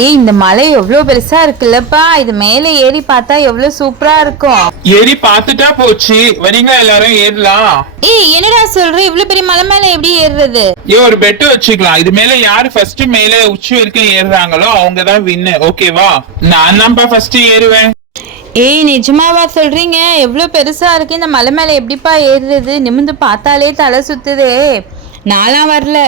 ஏய், இந்த மலை எவ்வளவு பெருசா இருக்குல்லப்பா. இது மேல ஏறி பார்த்தா எவ்வளவு சூப்பரா இருக்கும். ஏறி பார்த்துட்டா போச்சு, வரீங்க எல்லாரும் ஏறலாம். ஏய், என்னடா சொல்ற? இவ்வளவு பெரிய மலை மேல எப்படி ஏறுறது? ஒரு பெட் வச்சுக்கலாம். இது மேல யாரு ஃபர்ஸ்ட் மேல உச்சி வரைக்கும் ஏறுறாங்களோ அவங்கதான் வின்னு. ஓகேவா? நான் தான்ப்பா ஃபர்ஸ்ட் ஏறுவேன். ஏய், நிஜமாவா சொல்றீங்க? எவ்வளவு பெருசா இருக்கு. இந்த மலை மேல எப்படிப்பா ஏறுறது? நிமிந்து பார்த்தாலே தலை சுத்துதே. நான்லாம் வரல.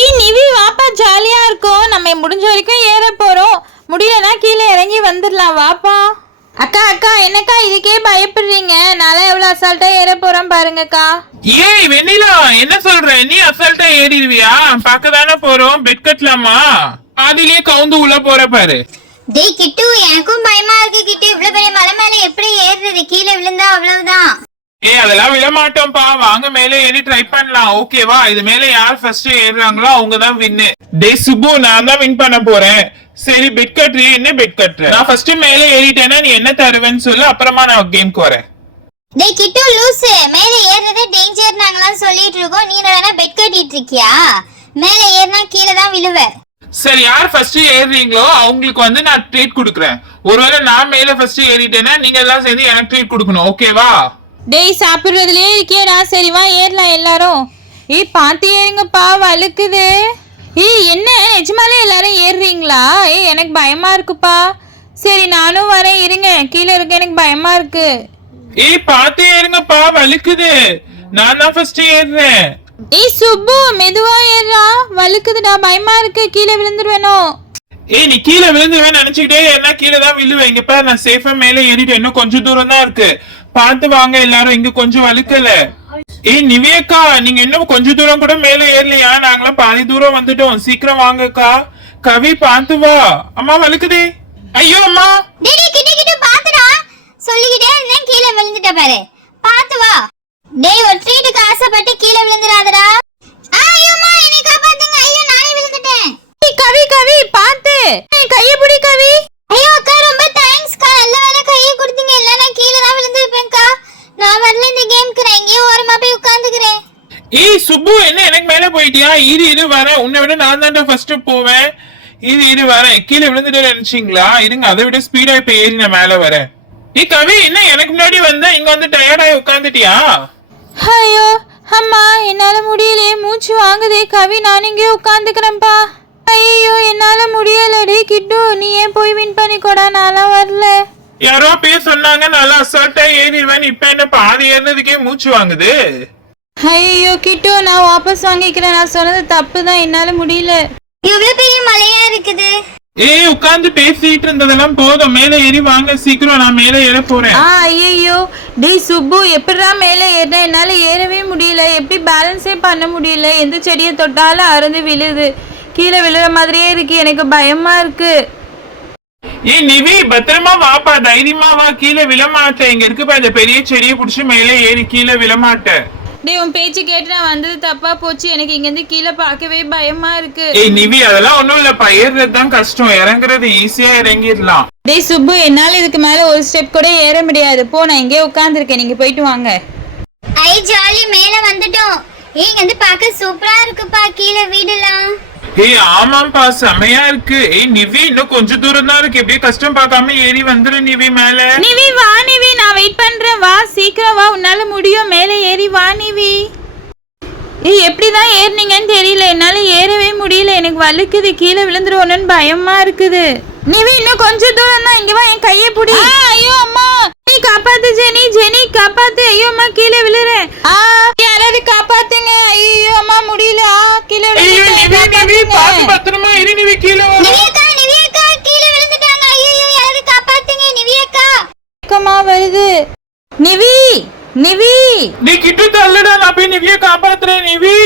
ஏய் நிவி, வாப்பா, ஜாலியா இருக்கும். நம்ம முடிஞ்ச வரைக்கும் ஏற போறோம். முடியலன்னா கீழே இறங்கி வந்துடலாம். வாப்பா. அக்கா அக்கா, என்னக்கா இதுக்கே பயப்படுறீங்க? நான்லாம் எவ்வளவு அசால்ட்டா ஏற போறேன் பாருங்கக்கா. ஏய் வெண்ணிலா, என்ன சொல்ற? நீ அசால்ட்டா ஏறிடுவியா? பக்கதானே போறோம், பெட் கட்டலாமா? பாதிலேயே கவுந்து உள்ள போற பாரு. டேய் கிட்டு, எனக்கும் பயமா இருக்கு கிட்டு. இவ்வளவு பெரிய மலை மேல எப்படி ஏறுறது? கீழே விழுந்தா அவ்வளவுதான். ஏய், அதெல்லாம் விழ மாட்டோம்ப்பா. வாங்க மேலே ஏறி ட்ரை பண்ணலாம். ஓகேவா? இது மேல யார் ஃபர்ஸ்ட் ஏறுறாங்களோ அவங்க தான் வின்னு. டேய் சுப்பு, நான் தான் வின் பண்ண போறேன். சரி, பெட் கட்டுறீ? என்ன பெட் கட்டுற? நான் ஃபர்ஸ்ட் மேலே ஏறிட்டேன்னா நீ என்ன தருவேன்னு சொல்லு, அப்புறமா நான் கேம்க்கு வரேன். டேய் கிட்டு லூசு, மேல ஏறுறதே டேஞ்சர் நாங்கலாம் சொல்லிட்டு இருக்கோம். நீ என்னடா பெட் கட்டிட்டு இருக்கியா? மேல ஏறினா கீழே தான் விழுவ. சரி, யார் ஃபர்ஸ்ட் ஏறுறீங்களோ அவங்களுக்கு நான் ட்ரீட் கொடுக்குறேன். ஒருவேளை நான் மேல ஃபர்ஸ்ட் ஏறிட்டேன்னா நீங்க எல்லாம் சேர்ந்து எனக்கு ட்ரீட் கொடுக்கணும். ஓகேவா? டேய், சாப்பிடுறதுலயே இருக்கியடா. சரி வா, ஏறலாம் எல்லாரும். ஏய், பார்த்து ஏறுங்கப்பா, வழுக்குது. ஏய், என்ன நிஜமாலே எல்லாரும் ஏறுறீங்களா? ஏய், எனக்கு பயமா இருக்குப்பா. சரி, நானும் வரேன், இருங்க. கீழே இருக்க, எனக்கு பயமா இருக்கு. ஏய், பார்த்து ஏறுங்கப்பா, வழுக்குது. நான் தான் ஃபர்ஸ்ட் ஏறுறேன். ஏய் சுப்பு, மெதுவா ஏறா. வழுக்குதுடா, பயமா இருக்கு. கீழே விழுந்துருவேனோ? ஏய், நீ கீழே விழுந்துருவேன் நினைச்சுக்கிட்டே ஏன்னா கீழே தான் விழுவேன். இங்க பாரு, நான் சேஃபா மேல ஏறிட்டேன். இன்னும் கொஞ்சம் தூரம் தான் இருக்கு. பார்த்து வாங்க எல்லாரும், இங்க கொஞ்சம் வழுக்கல. ஏய் நிவியக்கா, நீங்க இன்னும் கொஞ்சம் தூரம் கூட மேல ஏறலையா? நாங்களாம் பாதி தூரம் வந்துட்டோம். சீக்கிரம் வாங்கக்கா. கவி, பார்த்து வா. அம்மா வழுக்குதே. ஐயோ அம்மா. டேய் கிட்டு கிட்டு பாத்துடா. சொல்லிக்கிட்டே இருந்தேன், கீழே விழுந்துட்ட பாரு. பாத்து வா. டேய், ஒரு ட்ரீட்டுக்கு ஆசைப்பட்டு கீழே விழுந்துறாதடா. ஐயோம்மா, என்னை காப்பாத்துங்க. ஐயோ, நானே விழுந்துட்டேன். கவி கவி, பார்த்து. கையை பிடி கவி. ஐயோ அக்கா, ரொம்ப தேங்க்ஸ்க்கா. நல்ல வேளை கையை கொடுத்தீங்க. இல்ல நான் கீழே தான் விழுந்திருப்பேன்க்கா. நான் வரல இந்த கேம்க்கு. நான் எங்கேயோ ஓரமா போய் உட்கார்ந்துக்கிறேன். ஏய் சுப்பு, என்ன எனக்கு மேல போயிட்டியா? இரு வரேன். உன்னை விட நான் தான் ஃபர்ஸ்ட் போவேன். இரு வரேன். கீழே விழுந்துட்டு நினைச்சீங்களா? இருங்க, அதை விட ஸ்பீடா இப்ப ஏறி நான் மேல வரேன். ஏய் கவி, என்ன எனக்கு முன்னாடி வந்தா இங்க வந்து டயர்டாயி உட்காந்துட்டியா? ஐயோ அம்மா, என்னால முடியலையே. மூச்சு வாங்குதே. கவி, நான் இங்கே உட்காந்துக்கிறேன்ப்பா. ஐயோ, என்னால முடியலடி. கிட்டு, நீ ஏன் போய் வின் பண்ணிக்கோடா. நான்லாம் வரல. யாரோ பேர் சொன்னாங்க நல்லா அசால்ட்டா ஏறிடுவேன். இப்ப என்ன பாதி ஏறினதுக்கே மூச்சு வாங்குது? ஐயோ கிட்டு, நான் வாபஸ் வாங்கிக்கிறேன். நான் சொன்னது தப்பு தான். என்னால முடியல. இவ்வளவு பெரிய மலையா இருக்குது. ஏய், உட்கார்ந்து பேசிட்டு இருந்ததெல்லாம் போதும். மேல ஏறி வாங்க சீக்கிரம். நான் மேல ஏற போறேன். ஐயோ டேய் சுப்பு, எப்படிடா மேல ஏறினா? என்னால ஏறவே முடியல. எப்படி பேலன்ஸே பண்ண முடியல. எந்த செடியை தொட்டாலும் அறுந்து விழுது. கீழே விழுற மாதிரியே இருக்கு. எனக்கு பயமா இருக்கு. ஏய் நிவி, பத்திரமா வாப்பா, தைரியமா வா. கீழே விழமாட்டேன். இங்க இருக்குப்பா, இந்த பெரிய செடியை புடிச்சு மேலே ஏறி கீழே விழமாட்டேன். டேய், உன் பேச்சு கேட்டு நான் வந்தது தப்பா போச்சு. எனக்கு இங்க இருந்து கீழே பார்க்கவே பயமா இருக்கு. ஏய் நிவி, அதெல்லாம் ஒண்ணும் இல்லப்பா. ஏறுறதுதான் கஷ்டம், இறங்குறது ஈஸியா இறங்கிடலாம். டேய் சுப்பு, என்னால இதுக்கு மேல ஒரு ஸ்டெப் கூட ஏற முடியாது. போ, நான் இங்கே உட்கார்ந்துருக்கேன். நீங்க போயிட்டு வாங்க. ஐ ஜாலி, மேல வந்துட்டோம். இங்க வந்து பார்க்க சூப்பரா இருக்குப்பா. கீழே வீடெல்லாம். ஏய் ஆமாப்பா, செமையா இருக்கு. ஏய் நிவி, இன்னும் கொஞ்சம் தூரம் தான் இருக்கு. எப்படியே கஷ்டம் பார்க்காம ஏறி வந்துரு நிவி மேல. நிவி வா. நிவி, நான் வெயிட் பண்றேன். வா, சீக்கிரம் வா. உன்னால முடியும். மேலே ஏறி வா நிவி. ஏய், எப்படிதான் ஏறினீங்கன்னு தெரியல. என்னால ஏறவே முடியல. எனக்கு வலிக்குது. கீழே விழுந்துருவோன்னு பயமா இருக்குது. நிவி, இன்னும் கொஞ்சம் தூரம் தான். இங்க வா, என் கையை பிடி. ஐயோ அம்மா, நீ காப்பாத்து ஜெனி. ஜெனி காப்பாத்து. ஐயோ அம்மா, கீழே விழுறேன். யாராவது காப்பாத்துங்க. ஐயோ அம்மா, முடியல. கீழே பார்த்து பத்திரமா இரு நிவி. கீழே நிவியக்கா, நிவியக்கா, கீழே விழுந்துட்டாங்க. ஐயோ, யாராவது காப்பாத்துங்க. நிவியக்கா. விழுக்கமா வருது. நிவி நிவி, நீ கிட்ட தள்ளடா. நான் போய் நிவியை காப்பாத்துறேன். நிவி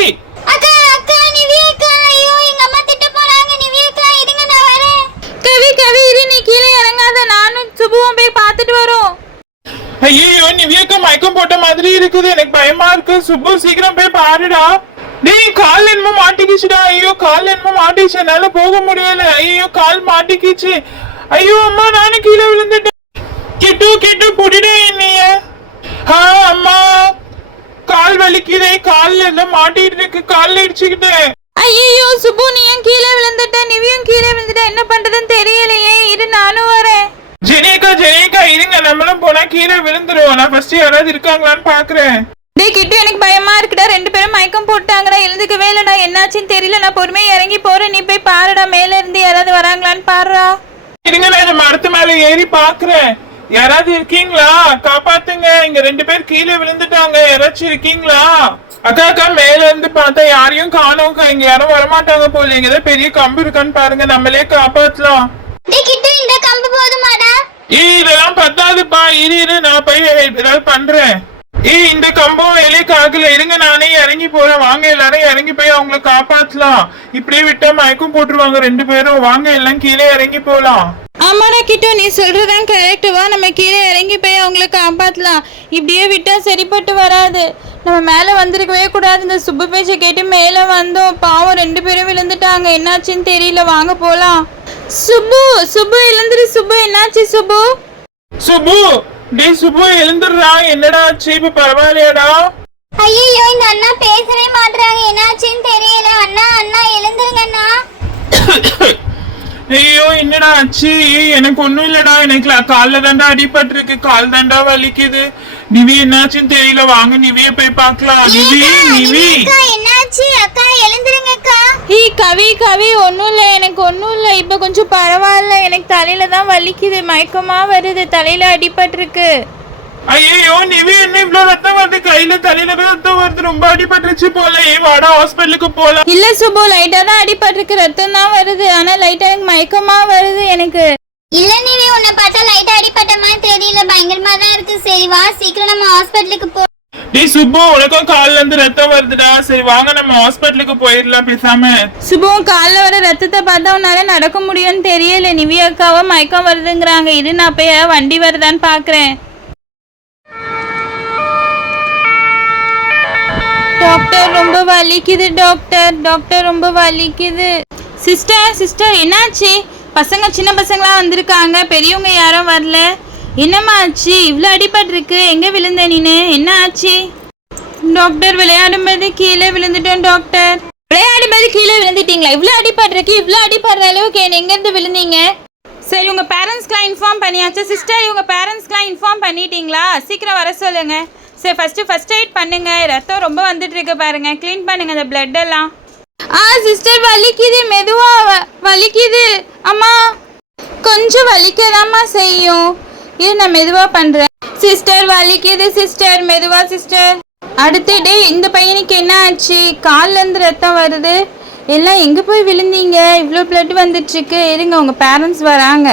அக்கா அக்கா, நிவியக்கா. ஐயோ, எங்க அம்மா திட்ட போறாங்க. நிவியக்கா, இருங்க, நான் வரேன். கவி கவி, இரு. நீ கீழே இறங்காத. நானும் சுபுவும் போய் பார்த்துட்டு வரோம். ஐயோ, நிவியக்கா மயக்கம் போட்ட மாதிரி இருக்குது. எனக்கு பயமா இருக்கு. சுப்பு, சீக்கிரம் போய் பாருடா. டேய், கால் என்னமோ மாட்டிக்கிச்சுடா. ஐயோ, கால் என்னமோ மாட்டிச்சு. என்னால போக முடியல. ஐயோ, கால் மாட்டிக்கிச்சு. ஐயோ அம்மா, நானும் கீழே விழுந்துட்டேன். கிட்டு புடிடா என்னைய. அம்மா, கால் வலிக்குதே. கால்ல என்ன மாட்டிட்டு இருக்கு. கால்ல இடிச்சுக்கிட்டேன். ஐயோ சுப்பு நீ ஏன் கீழே விழுந்துட்ட, நிவியும் கீழே விழுந்துட்ட, என்ன பண்றதுன்னு தெரியலையே. இரு நானும் வரேன். ஜெனிகா இருங்க, நம்மளும் போனா கீழே விழுந்துருவோம். நான் ஃபர்ஸ்ட் யாராவது இருக்காங்களான்னு பாக்குறேன். டேய் கிட்டு எனக்கு பயமா இருக்குடா, 2 பேரும் மயக்கம் போட்டாங்கடா, எழுந்துக்கவே இல்லடா, என்னாச்சுன்னு தெரியல. நான் பொறுமையா இறங்கி போறேன், நீ போய் பாருடா, மேல இருந்து யாராவது வராங்களான்னு பாருடா. இருங்க, நான் இந்த மரத்து மேல ஏறி பாக்குறேன். யாராவது இருக்கீங்களா? காப்பாத்துங்க, இங்க 2 பேர் கீழே விழுந்துட்டாங்க. யாராச்சும் இருக்கீங்களா? அக்கா மேல இருந்து பார்த்தா யாரையும் காணோம்க்கா. இங்க யாரும் வரமாட்டாங்க போல. இங்க ஏதாவது பெரிய கம்பு இருக்கான்னு பாருங்க, நம்மளே காப்பாத்தலாம். இந்த கம்பு போதுமாடா? இதெல்லாம் பத்தாதுப்பா. இரு நான் போய் ஏதாவது பண்றேன். இந்த கம்பம் வேலைக்கு ஆகல. இருங்க, நானே இறங்கி போறேன். வாங்க எல்லாரும் இறங்கி போய் அவங்கள காப்பாத்தலாம். இப்படியே விட்டா மயக்கம் போட்டுருவாங்க 2 பேரும். வாங்க எல்லாம் கீழே இறங்கி போலாம். ஆமாடா கிட்டு, நீ சொல்றதான் கரெக்ட். வா நம்ம கீழே இறங்கி போய் அவங்கள காப்பாத்தலாம். இப்படியே விட்டா சரிப்பட்டு வராது. நம்ம மேல வந்திருக்கவே கூடாது. இந்த சுப்பு பேச்சை கேட்டு மேல வந்தோம், பாவம் 2 பேரும் விழுந்துட்டாங்க. என்னாச்சுன்னு தெரியல, வாங்க போலாம். சுப்பு எழுந்துரு. சுப்பு என்னாச்சு சுப்பு? சுப்பு எழுந்துடுறா. என்னடா ஆச்சு? இப்ப பரவாயில்லையாடா? ஐயோ இந்த அண்ணா பேசவே மாட்டாங்க, என்னாச்சுன்னு தெரியல. அண்ணா எழுந்துருங்க அண்ணா. ஐயோ என்னடா ஆச்சு? எனக்கு ஒண்ணும் இல்லடா, எனக்கு கால்ல தாண்டா அடிபட்டு இருக்கு. கால் தாண்டா வலிக்குது. நிவி என்னாச்சுன்னு தெரியல. வாங்க நிவிய போய் பார்க்கலாம். நிவி என்னாச்சு? அக்கா எழுந்துருங்க அக்கா. கவி ஒன்றும் இல்லை, எனக்கு ஒன்றும் இல்லை. இப்போ கொஞ்சம் பரவாயில்ல. எனக்கு தலையில தான் வலிக்குது, மயக்கமா வருது, தலையில அடிபட்டிருக்கு. ஐயோ நிவி என்ன இவ்வளவு ரத்தம் வருது? கையில தலையில ரத்தம் வருது, ரொம்ப அடிபட்டுருச்சு போல. வாடா ஹாஸ்பிட்டலுக்கு போலாம். இல்ல சுப்பு, லைட்டா தான் அடிபட்டிருக்கு, ரத்தம் தான் வருது. ஆனா லைட்டா எனக்கு மயக்கமா வருது எனக்கு. இல்ல நிவி, உன்னை பார்த்தா லைட்டா அடிபட்ட மாதிரி தெரியல, பயங்கரமா தான் இருக்கு. சரி வா சீக்கிரம் நம்ம ஹாஸ்பிட்டலுக்கு போ. டேய் சுப்பு, உனக்கும் கால்ல இருந்து ரத்தம் வருதுடா. சரி வாங்க நம்ம ஹாஸ்பிட்டலுக்கு போயிடலாம் பேசாம. சுப்பு, கால்ல வர ரத்தத்தை பார்த்தா உன்னால நடக்க முடியும்னு தெரியல. நிவி அக்காவா மயக்கம் வருதுங்கிறாங்க. இரு நான் போய் வண்டி வருதான்னு பாக்குறேன். டாக்டர் ரொம்ப வலிக்குது. டாக்டர் ரொம்ப வலிக்குது. சிஸ்டர் என்னாச்சு? பசங்க சின்ன பசங்களா வந்திருக்காங்க, பெரியவங்க யாரும் வரல. என்னம்மா ஆச்சு? இவ்வளோ அடிபட்டிருக்கு. எங்கே விழுந்த நீனு? என்ன ஆச்சு? டாக்டர் விளையாடும்போது கீழே விழுந்துட்டோம் டாக்டர். விளையாடும்போது கீழே விழுந்துட்டீங்களா? இவ்வளோ அடிபட்டிருக்கு. இவ்வளோ அடிபடுற அளவுக்கு எங்கேருந்து விழுந்தீங்க? சரி உங்கள் பேரண்ட்ஸ்க்கெலாம் இன்ஃபார்ம் பண்ணியாச்சு. சிஸ்டர் இவங்க பேரண்ட்ஸ்க்கெலாம் இன்ஃபார்ம் பண்ணிட்டீங்களா? சீக்கிரம் வர சொல்லுங்க. சரி ஃபர்ஸ்ட் எய்ட் பண்ணுங்க. ரத்தம் ரொம்ப வந்துட்டு இருக்கு பாருங்க, க்ளீன் பண்ணுங்க அந்த பிளட் எல்லாம். சிஸ்டர் வலிக்குது, மெதுவா வலிக்குது. அம்மா கொஞ்சம் வலிக்கதாம்மா செய்யும். இது நான் மெதுவா பண்றேன். சிஸ்டர் வலிக்குது சிஸ்டர், மெதுவா சிஸ்டர். அடுத்த டே இந்த பையனுக்கு என்ன ஆச்சு? கால்ல இருந்து ரத்தம் வருது. எல்லாம் எங்க போய் விழுந்தீங்க? இவ்வளோ பிளட் வந்துட்டு இருக்கு. இருங்க உங்க பேரண்ட்ஸ் வராங்க.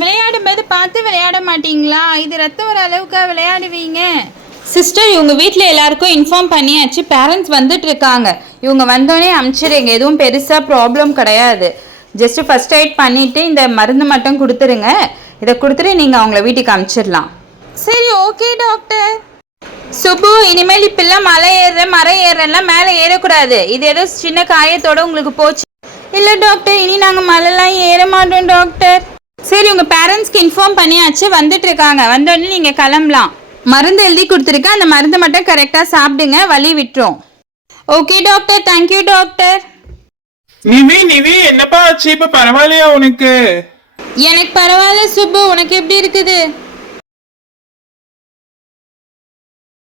விளையாடும் போது பார்த்து விளையாட மாட்டீங்களா? இது ரத்தம் வர அளவுக்கு விளையாடுவீங்க. சிஸ்டர் இவங்க வீட்டில் எல்லாருக்கும் இன்ஃபார்ம் பண்ணியாச்சு, பேரண்ட்ஸ் வந்துட்டு இருக்காங்க. இவங்க வந்தோடனே அனுப்பிச்சிடுங்க. எதுவும் பெருசாக ப்ராப்ளம் கிடையாது. ஜஸ்ட்டு ஃபர்ஸ்ட் எய்ட் பண்ணிவிட்டு இந்த மருந்து மட்டும் கொடுத்துருங்க. இதை கொடுத்துட்டு நீங்கள் அவங்கள வீட்டுக்கு அனுப்பிச்சிடலாம். சரி ஓகே டாக்டர். சுப்பு இனிமேல் இப்பெல்லாம் மரம் ஏறுறெல்லாம் மேலே ஏறக்கூடாது. இது ஏதோ சின்ன காயத்தோட உங்களுக்கு போச்சு. இல்லை டாக்டர், இனி நாங்கள் மலைலாம் ஏற மாட்டோம் டாக்டர். சரி உங்கள் பேரண்ட்ஸ்க்கு இன்ஃபார்ம் பண்ணியாச்சு, வந்துட்டு இருக்காங்க. வந்தோடனே நீங்கள் கிளம்பலாம். மருந்து எழுதி கொடுத்துருக்கேன், அந்த மருந்து மட்டும் கரெக்டாக சாப்பிடுங்க, வலி விட்டுரும். Okay doctor, thank you doctor. Nivi என்னப்பா ஆச்சு? இப்ப பரவாயில்லையா உனக்கு? எனக்கு பரவாயில்ல சுப்பு, உனக்கு எப்படி இருக்குது?